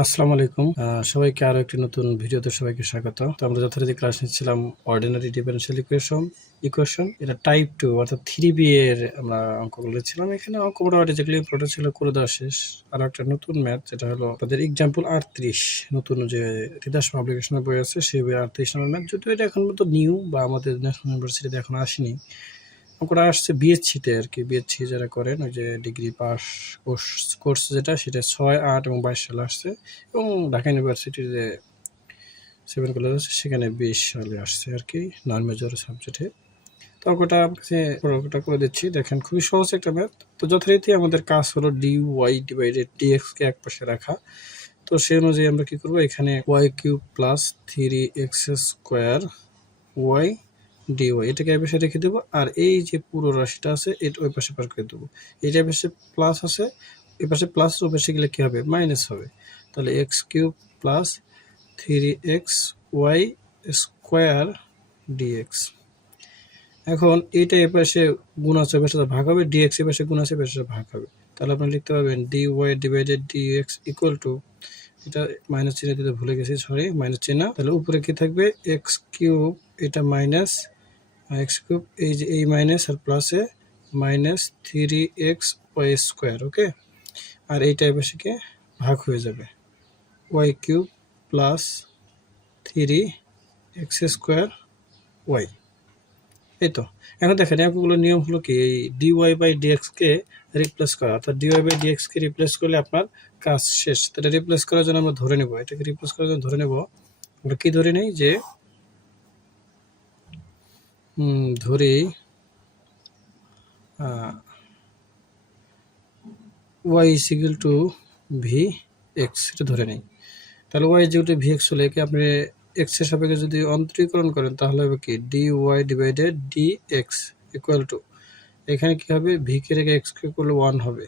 আসসালামু আলাইকুম সবাইকে আরো একটি নতুন ভিডিওতে সবাইকে স্বাগত। তো আমরা যথারীতি ক্লাস নিচ্ছিলাম অর্ডিনারি ডিফারেনশিয়াল ইকুয়েশন এটা টাইপ 2 অর্থাৎ 3b এর আমরা অঙ্কগুলো ছিলাম। এখানে অঙ্ক মোটামুটি যেগুলো ইম্পর্টেন্ট ছিল করে দেওয়া শেষ। আর একটা নতুন ম্যাথ যেটা হলো আমাদের এক্সাম্পল 38 নতুন যে তিতাস পাবলিকেশনের বই আছে সেই বই 38 নম্বর ম্যাথ, যদিও এটা এখন মতো নিউ বা আমাদের ন্যাশনাল ইউনিভার্সিটিতে এখন আসেনি। অঙ্কটা আসছে বিএসসিতে আর কি, বিএসসি যারা করেন ওই যে ডিগ্রি পাস কোর্স যেটা সেটা 6, 8 এবং 22 সালে আসছে, এবং ঢাকা ইউনিভার্সিটির যে 7 কলেজ আছে সেখানে 20 সালে আসছে আর কি, নন মেজর সাবজেক্টে। তো অঙ্কটা অঙ্কটা করে দিচ্ছি, দেখেন খুবই সহজ একটা ম্যাথ। তো যথারীতি আমাদের কাজ হলো ডি ওয়াই ডিভাইডেড ডিএক্স কে এক পাশে রাখা। তো সেই অনুযায়ী আমরা কি করব, এখানে y cube plus 3x square y d y এটাকে এই পাশে রেখে দেবো, আর এই যে পুরো রাশিটা আছে এটা ওই পাশে পার করে দেবো। এইটা পাশে প্লাস আছে, এই পাশে প্লাস ওই পাশে গেলে কি হবে, মাইনাস হবে। তাহলে x cube plus 3x y square d x. এখন এইটা এ পাশে গুণ আছে, এ পাশে ভাগ হবে, ডিএক্স এ পাশে গুণ আছে, এ পাশে ভাগ হবে। তাহলে আপনি লিখতে পারবেন d y divided d x equal to, এটা মাইনাস চিহ্ন দিতে ভুলে গেছি, সরি, মাইনাস চিহ্ন। তাহলে উপরে কি থাকবে, এক্স কিউব, এটা মাইনাস এক্স কিউব, এই যে এই মাইনাস আর প্লাসে minus 3x y square, okay. আর এইটা এ পাশে ভাগ হয়ে যাবে, y cube plus 3x square y. এই তো এখন দেখেন এগুলো নিয়ম হলো কি, এই ডিওয়াই বাই ডিএক্স কে রিপ্লেস করা, অর্থাৎ ডিওয়াই বাই ডিএক্স কে রিপ্লেস করলে আপনার কাজ শেষ। তাহলে রিপ্লেস করার জন্য আমরা ধরে নেব, এটাকে রিপ্লেস করার জন্য ধরে নেব, আমরা কি ধরে নেই যে ধরি y is equal to v x, এটা ধরে নেই। তাহলে y is equal to v x হলে কি আপনি এক্স এর সাপেক্ষে যদি অন্তরীকরণ করেন তাহলে হবে কি d y divided d x equal to, এখানে কি হবে, ভি কে রেখে এক্স কে করলে 1 হবে,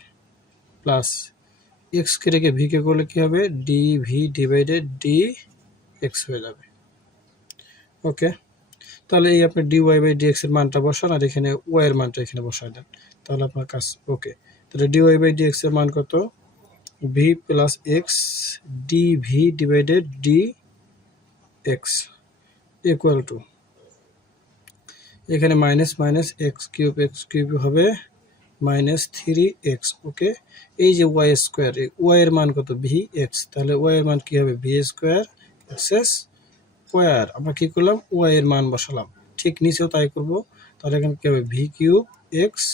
প্লাস এক্স কে রেখে ভি কে করলে কি হবে, d v divided d x হয়ে যাবে, ওকে। তাহলে এই আপনি d y by d x এর মানটা বসান, আর এখানে ওয়াই এর মানটা এখানে বসাই দেন, তাহলে আপনার কাজ ওকে। তাহলে d y by d x এর মান কত, v plus x d v divided d x equal to, এখানে মাইনাস মাইনাস এক্স কিউব হবে মাইনাস 3x, ওকে। এই যে ওয়াই স্কোয়ার, ওয়াই এর মান কত, ভি এক্স, তাহলে ওয়াই এর মান কি হবে, ভি স্কোয়ার এক্স স্কোয়ার। আমরা কি করলাম, ওয়াই এর মান বসালাম, ঠিক নিচেও তাই করব। তাহলে এখানে কি হবে, v cube x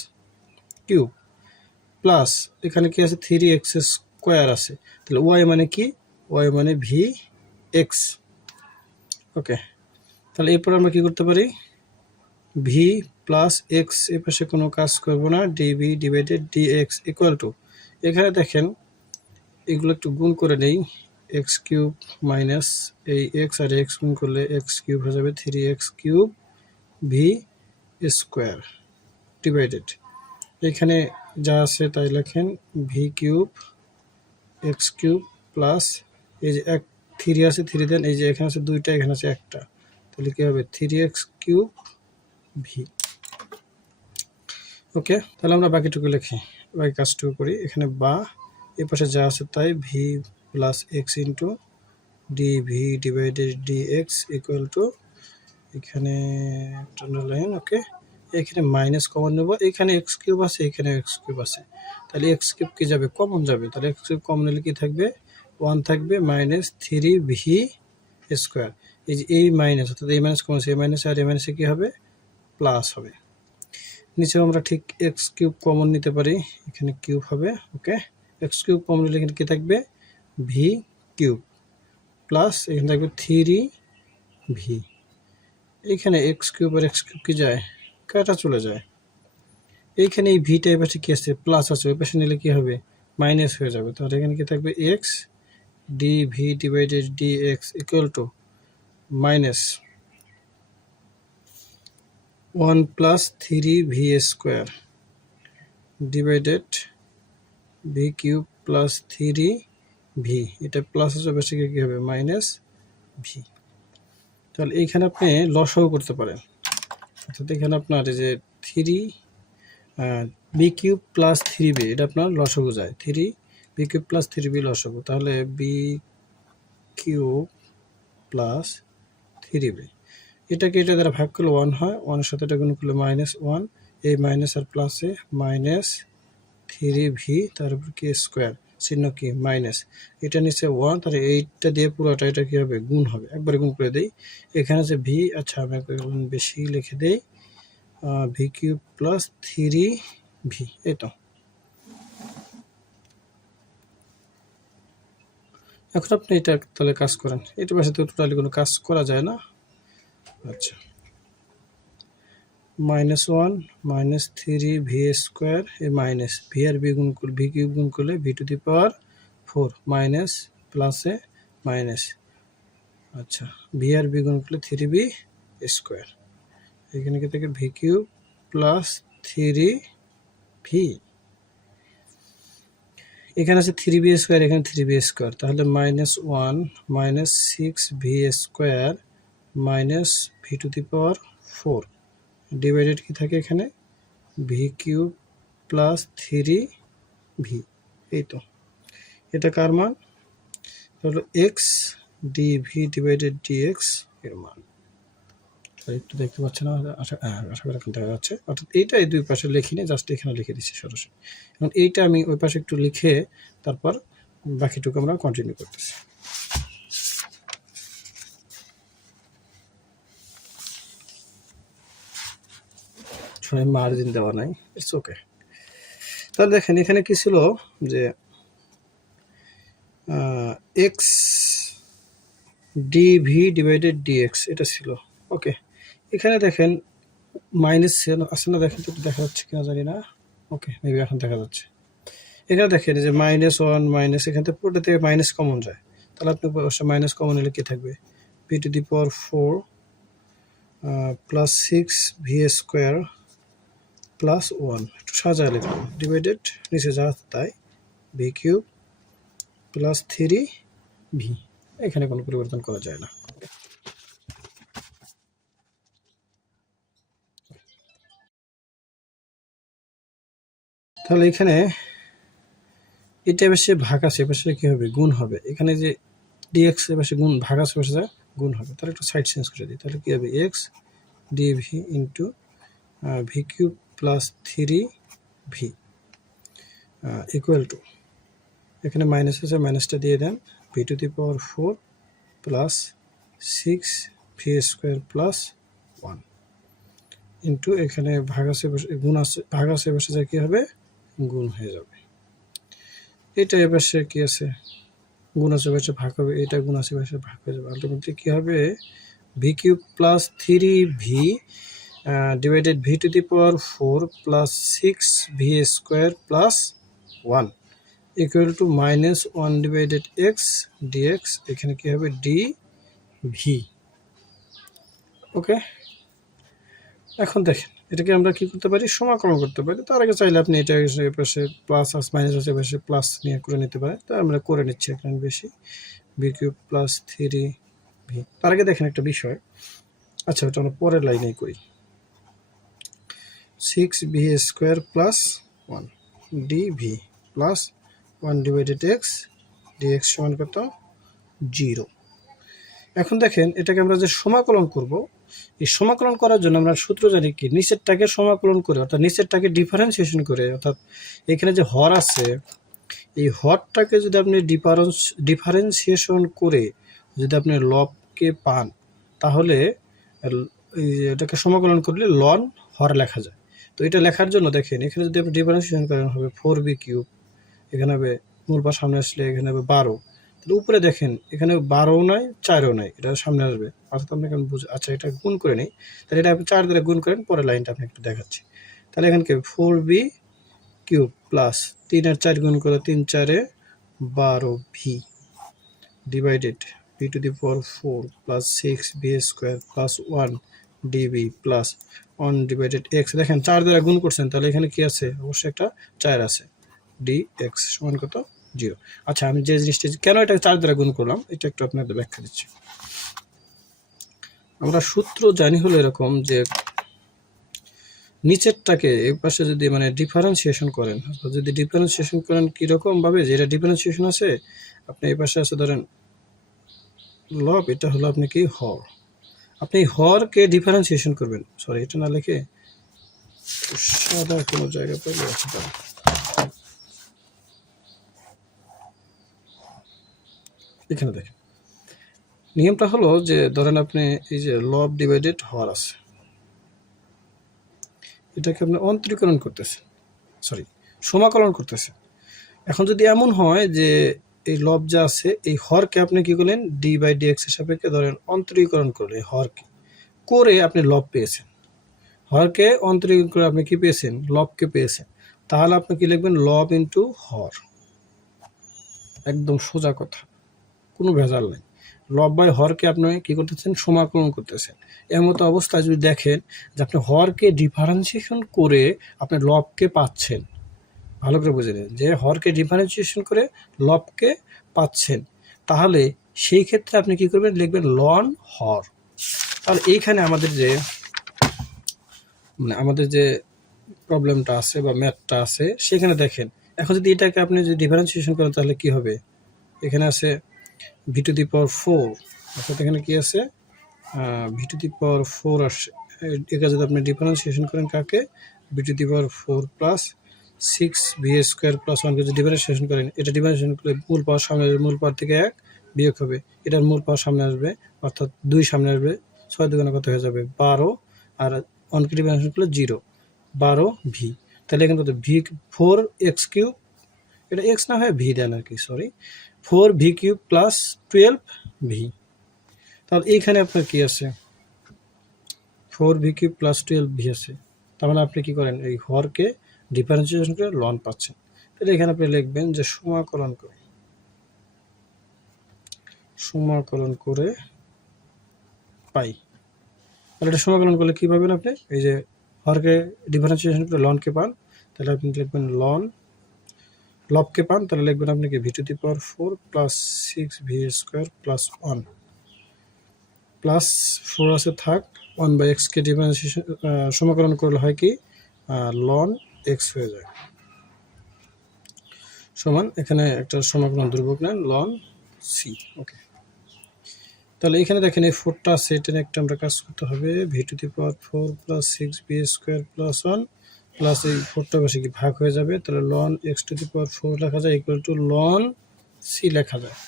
cube plus এখানে কি আছে, 3x স্কোয়ার আছে, তাহলে ওয়াই মানে কি, ওয়াই মানে ভি এক্স, ওকে। তাহলে এরপর আমরা কি করতে পারি, ভি প্লাস এক্স এ পাশে কোনো কাজ করব না, d v divided d x equal to, এখানে দেখেন এগুলো একটু গুণ করে নেই, এক্স কিউব মাইনাস এই এক্স আর এক্স গুণ করলে এক্স কিউব হয়ে যাবে 3x cube V square divided, এখানে যা আছে তাই লেখেন, V cube x cube plus এই যে 3 আছে 3 দেন, এই যে এখানে আছে 2টা, এখানে আছে 1টা, তাহলে কি হবে 3x কিউব ভি, ওকে। তাহলে আমরা বাকিটুকু লিখি, বাকি কাজটুকু করি। এখানে বা এ পাশে যা আছে তাই, V plus x into D v divided d x equal to, এখানে লাইন, ওকে। এখানে মাইনাস কমন নেব, এখানে এক্স কিউব আছে, এখানে এক্স কিউব আছে, তাহলে এক্স কিউব কি যাবে, কমন যাবে, তাহলে এক্স কিউব কমন নিলে কি থাকবে, 1 থাকবে, মাইনাস 3 ভি স্কোয়ার, এই যে এই মাইনাস, অর্থাৎ এই মাইনাস কমন, এই মাইনাস আর এই মাইনাসে কি হবে, প্লাস হবে। নিচেও আমরা ঠিক এক্স কিউব কমন নিতে পারি, এখানে কিউব হবে, ওকে। এক্স কিউব কমন নিলে এখানে কি থাকবে, ভি কিউব প্লাস এখানে থাকবে 3 ভি, এইখানে এক্স কিউব আর এক্স কিউব কি যায়, কাটা চলে যায়। এইখানে এই ভিটা এই পাশে কি আছে, প্লাস আছে, ওই পাশে নিলে কি হবে, মাইনাস হয়ে যাবে। তাহলে এখানে কি থাকবে, x d v divided d x equal two minus 1 plus 3 V square divided V cube plus 3 V, এটা প্লাস আছে, বেশি কি হবে, মাইনাস ভি। তাহলে এইখানে আপনি লসাগু করতে পারেন, অর্থাৎ এখানে আপনার এই যে 3 বি কিউব প্লাস 3 বি, এটা আপনার লসাগু যায়, 3 B B cube plus 3b লসাগু, তাহলে বি কিউব প্লাস 3b, এটাকে এটা দ্বারা ভাগ করলে 1 হয়, 1 এর সাথে এটা গুণ করলে -1, এই মাইনাস আর প্লাসে -3v তার উপর কি স্কোয়ার, চিহ্ন কি মাইনাস, এটা নিচে 1, তাহলে এইটা দিয়ে পুরোটা এটা কি হবে গুণ হবে, একবারে গুণ করে দেই, এখানে আছে ভি, আচ্ছা আমি বেশি লিখে দেই, ভি কিউব প্লাস 3v, এই তো। এখন আপনি এটা তাহলে কাজ করেন, এটা পাশে তো টোটালি কোনো কাজ করা যায় না। আচ্ছা, -1 -3v স্কোয়ার, এই মাইনাস ভি আর বি গুণ করলে ভি কিউব গুণ করলে V to the power 4 minus প্লাসে মাইনাস, আচ্ছা ভি আর বি গুণ করলে 3b স্কোয়ার, এখানে কি থেকে ভি কিউব প্লাস 3v, এখানে আছে 3b স্কোয়ার, এখানে 3b স্কোয়ার, তাহলে -1 -6v square minus V to the power 4 divided কি থাকে এখানে ভি কিউব প্লাস 3v, এই তো। এটা কার মান, হলো এক্স ডিভি ডিভাইডেড ডিএক্স এর মান, একটু দেখতে পাচ্ছেন না, আশা করি এখন দেখা যাচ্ছে। অর্থাৎ এইটা এই দুই পাশে লিখিনি, জাস্ট এখানে লিখে দিচ্ছি সরাসরি। এখন এইটা আমি ওই পাশে একটু লিখে তারপর বাকিটুকু আমরা কন্টিনিউ করতেছি। মার্জিন দেওয়া নাই, ইটস ওকে। তাহলে দেখেন এখানে কি ছিল যে এক্স ডিভি ডিভাইডেড ডিএক্স এটা ছিল, ওকে। এখানে দেখেন মাইনাস আছে না, দেখেন তো দেখা যাচ্ছে কিনা জানি না, ওকে মেবি এখন দেখা যাচ্ছে। এখানে দেখেন যে -1 মাইনাস, এখান থেকে পুরোটা থেকে মাইনাস কমন যায়, তাহলে আপনি অবশ্যই মাইনাস কমন হলে কি থাকবে V to the power 4 plus 6v square plus 1, একটু সাজায় লিখলাম, ডিভাইডেড নিচে যা তাই ভি কিউব প্লাস 3v, এখানে কোনো পরিবর্তন করা যায় না। তাহলে এখানে এটা এসে ভাগ আছে, এপাশে কি হবে গুণ হবে, এখানে যে ডিএক্স এপাশে গুণ ভাগ আছে এপাশে যা গুণ হবে, তাহলে একটু সাইড চেঞ্জ করে দিই, তাহলে কি হবে x d v into v cube plus 3v equal to, এখানে মাইনাস আছে মাইনাসটা দিয়ে দেন, v to the power 4 plus 6v square plus 1 into এখানে ভাগ আছে গুণ আছে, ভাগ আছে এপাশে যা কি হবে গুণ হয়ে যাবে, এটা এপাশে কি আছে গুণ আছে এপাশে ভাগ হবে, এটা গুণ আছে এপাশে ভাগ হয়ে যাবে, আলটিমেটলি কি হবে v cube plus 3v divided v to the power 4 plus 6v square plus 1 equal to -1 divided x d x, এখানে কি হবে ডিভি, ওকে। এখন দেখেন এটাকে আমরা কি করতে পারি সমাকলন করতে পারি, তার আগে চাইলে আপনি এটা পাশে প্লাস মাইনাস আছে পাশে প্লাস নিয়ে করে নিতে পারেন, তো আমরা করে নিচ্ছি এখানে বেশি ভি কিউব প্লাস 3v, তার আগে দেখেন একটা বিষয়, আচ্ছা ওটা আমরা পরের লাইনেই করি, 6v square plus 1 d v plus 1 divided x d x সমান কত 0। এখন দেখেন এটাকে আমরা যে সমাকলন করব, এই সমাকলন করার জন্য আমরা সূত্র জানি কি নিচেরটাকে সমাকলন করে, অর্থাৎ নিচেরটাকে ডিফারেন্সিয়েশন করে, অর্থাৎ এখানে যে হর আছে এই হরটাকে যদি আপনি ডিফারেন্সিয়েশন করে যদি আপনি লবকে পান, তাহলে এটাকে সমাকলন করলে লন হর লেখা যায়। তো এটা লেখার জন্য দেখেন এখানে যদি আপনি ডিফারেন্সিয়েশন করেন হবে 4b কিউব, এখানে হবে মূল পাশ সামনে আসলে এখানে হবে 12, তাহলে উপরে দেখেন এখানে 12ও নাই 4ও নাই, এটা সামনে আসবে, অর্থাৎ আপনি এখন বুঝে, আচ্ছা এটা গুণ করে নেই, তাহলে এটা আপনি 4 দ্বারা গুণ করেন, পরে লাইনটা আপনি একটু দেখাচ্ছি। তাহলে এখানে কি 4b কিউব প্লাস 3 আর 4 গুণ করে 3 4 12v divided v to the power 4 plus 6v square plus 1 d v plus 1 divided x, দেখেন 4 দ্বারা গুণ করছেন, তাহলে এখানে কি আছে অবশ্যই একটা 4 আছে, ডিএক্স সমান কত 0। আচ্ছা আমি যে জিনিসটা কেন এটা 4 দ্বারা গুণ করলাম এটা একটু আপনাদের ব্যাখ্যা দিচ্ছি। আমরা সূত্র জানি হলো এরকম যে নিচেরটাকে এই পাশে যদি মানে ডিফারেন্সিয়েশন করেন, যদি ডিফারেন্সিয়েশন করেন কীরকম ভাবে, যেটা ডিফারেন্সিয়েশন আছে আপনি এই পাশে আছে ধরেন লব, এটা হলো আপনি কি হর, আপনি হরকে ডিফারেন্সিয়েশন করবেন, সরি এটা না লিখে সাদা কোনো জায়গা পেলে আছে, এখানে দেখেন নিয়মটা হলো যে ধরেন আপনি এই যে লব ডিভাইডেড হর আছে, এটাকে আপনি অন্তরীকরণ করতেছেন, সরি সমাকলন করতেছেন। এখন যদি এমন হয় যে এই লব যা আছে এই হরকে আপনি কি করলেন ডি বাই ডি এক্স এর সাপেক্ষে ধরেন অন্তরীকরণ করলেন, হরকে করে আপনি লব পেয়েছেন, হরকে অন্তরীকরণ করে আপনি কি পেয়েছেন লবকে পেয়েছেন, তাহলে আপনি কি লিখবেন লব ইন্টু হর, একদম সোজা কথা, কোনো ভেজাল নেই। লব বাই হরকে আপনি কি করতেছেন সমাকলন করতেছেন। এর মতো অবস্থায় যদি দেখেন যে আপনি হরকে ডিফারেন্সিয়েশন করে আপনি লবকে পাচ্ছেন, ভালো করে বুঝে নিন যে হরকে ডিফারেন্সিয়েশন করে লবকে পাচ্ছেন, তাহলে সেই ক্ষেত্রে আপনি কি করবেন লিখবেন লন হর। তাহলে এইখানে আমাদের যে প্রবলেমটা আছে বা ম্যাথটা আছে সেখানে দেখেন, এখন যদি এটাকে আপনি যদি ডিফারেন্সিয়েশন করেন তাহলে কি হবে, এখানে আছে ভি টু দি পাওয়ার 4, অর্থাৎ এখানে কি আছে ভি টু দি পাওয়ার 4 আসছে, এটা যদি আপনি ডিফারেন্সিয়েশন করেন কাকে V to the power 4 plus 6 v square plus 1 যদি ডিফারেন্সিয়েশন করেন, এটা ডিফারেন্সিয়েশন করলে মূল পাওয়ার সামনে আসবে, মূল পাওয়ার থেকে 1 বিয়োগ হবে, এটার মূল পাওয়ার সামনে আসবে অর্থাৎ 2 সামনে আসবে, 6 দুগুণে কত হয়ে যাবে 12, আর 1কে ডিফারেন্সিয়েশন করলে 0, 12 ভি, তাহলে এখানে কত ভি 4 এক্স কিউব, এটা এক্স না হয় ভি দেন আর কি, sorry 4 V cube plus 12 V. তাহলে এইখানে আপনার কি আছে 4 ভি কিউব প্লাস 12 ভি আছে, তাহলে আপনি কি করেন এই হরকে ডিফারেন্সিয়েশন করে লন পাচ্ছেন, তাহলে এখানে আপনি লিখবেন যে সমাকলন করে পাই। তাহলে এটা সমাকলন করলে কী পাবেন আপনি, এই যে হরকে ডিফারেন্সিয়েশন করে লনকে পান, তাহলে আপনি লিখবেন লন, লবকে পান তাহলে লিখবেন আপনি কি v to the power 4 plus 6 v square plus 1 plus 4 আছে থাক, 1 বাই এক্সকে ডিফারেন্সিয়েশন সমাকলন করলে হয় কি লন এক্স হয়ে যায়, সমান এখানে একটা সমাকলন ধ্রুবক নেন লন সি। ওকে, তাহলে এখানে দেখেন এই 4টা আছে, এটা নিয়ে একটা আমরা কাজ করতে হবে, V to the power 4 plus 6 v square plus 1 plus এই 4টা বসে কি ভাগ হয়ে যাবে, তাহলে loan x to the power 4 লেখা যায় ইকুয়াল টু লন সি লেখা যায়।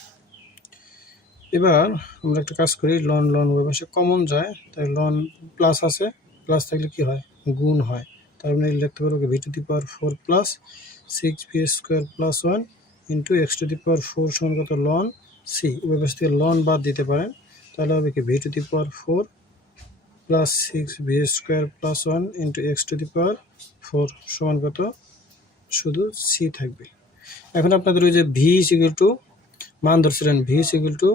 এবার আমরা একটা কাজ করি, লন লন ওই পাশে কমন যায়, তাই লন প্লাস আছে, প্লাস থাকলে কি হয় গুণ হয়, তার মানে লিখতে পারবো v to the power 4 plus 6 v square plus 1 into x to the power 4 সমান কত লন সি, ওই পাশ থেকে লন বাদ দিতে পারেন, তাহলে হবে কি v to the power 4 plus 6 v square plus 1 into x to the power 4 সমান কত শুধু সি থাকবে। এখন আপনাদের ওই যে ভি ইজ ইকুয়াল টু মান ধরছিলেন v is equal to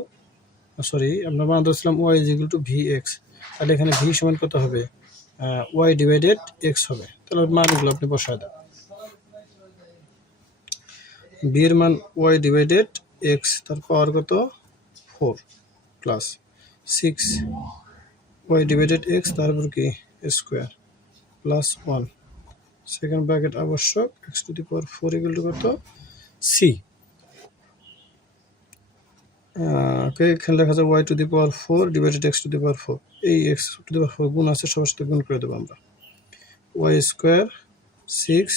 sorry আমরা মান ধরছিলাম y is equal to v x, তাহলে এখানে ভি সমান কত হবে ওয়াই ডিভাইডেড এক্স হবে, তাহলে মানগুলো আপনি বসায় দেন, ভি এর মান ওয়াই ডিভাইডেড এক্স, তার পাওয়ার কত 4 প্লাস 6 ওয়াই ডিভাইডেড এক্স, তারপর কি স্কোয়ার প্লাস 1 সেকেন্ড ব্র্যাকেট আবশ্যক x to the power 4 equal to কত সি। ওকে, এখানে লেখা যায় y to the power 4 divided x to the power 4, এই এক্স টু দি পাওয়ার 4 গুণ আছে সবার সাথে গুণ করে দেবো আমরা, ওয়াই স্কোয়ার 6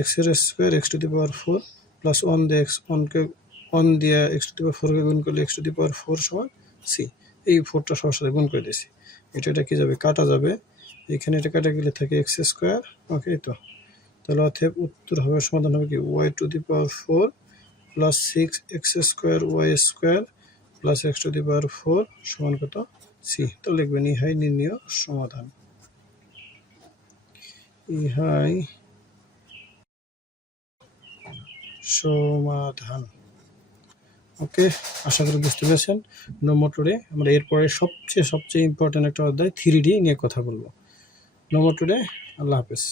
এক্সের square x to the power 4 plus 1 দিয়ে এক্স 1 দিয়ে এক্স টু দি পাওয়ার 4কে গুণ করলে এক্স টু দি পাওয়ার 4 সমান সি, এই 4টা সবার সাথে গুণ করে দিয়েছি, এটা কি যাবে কাটা যাবে, এখানে এটা কাটা গেলে থাকে এক্স স্কোয়ার। ওকে, তো তাহলে অতএব উত্তর হবে সমাধান হবে কি y to the power 4 plus 6 x square y square plus x to the power 4 সমান কত সি। তো লিখবেন ইহাই নির্ণয় সমাধান, ইহাই সমাধান। ওকে, আশা করি বুঝতে পেরেছেন। নো মোটরে আমরা এরপরে সবচেয়ে ইম্পর্টেন্ট একটা অধ্যায় 3D নিয়ে কথা বলবো। নো মোটরে, আল্লাহ হাফেজ।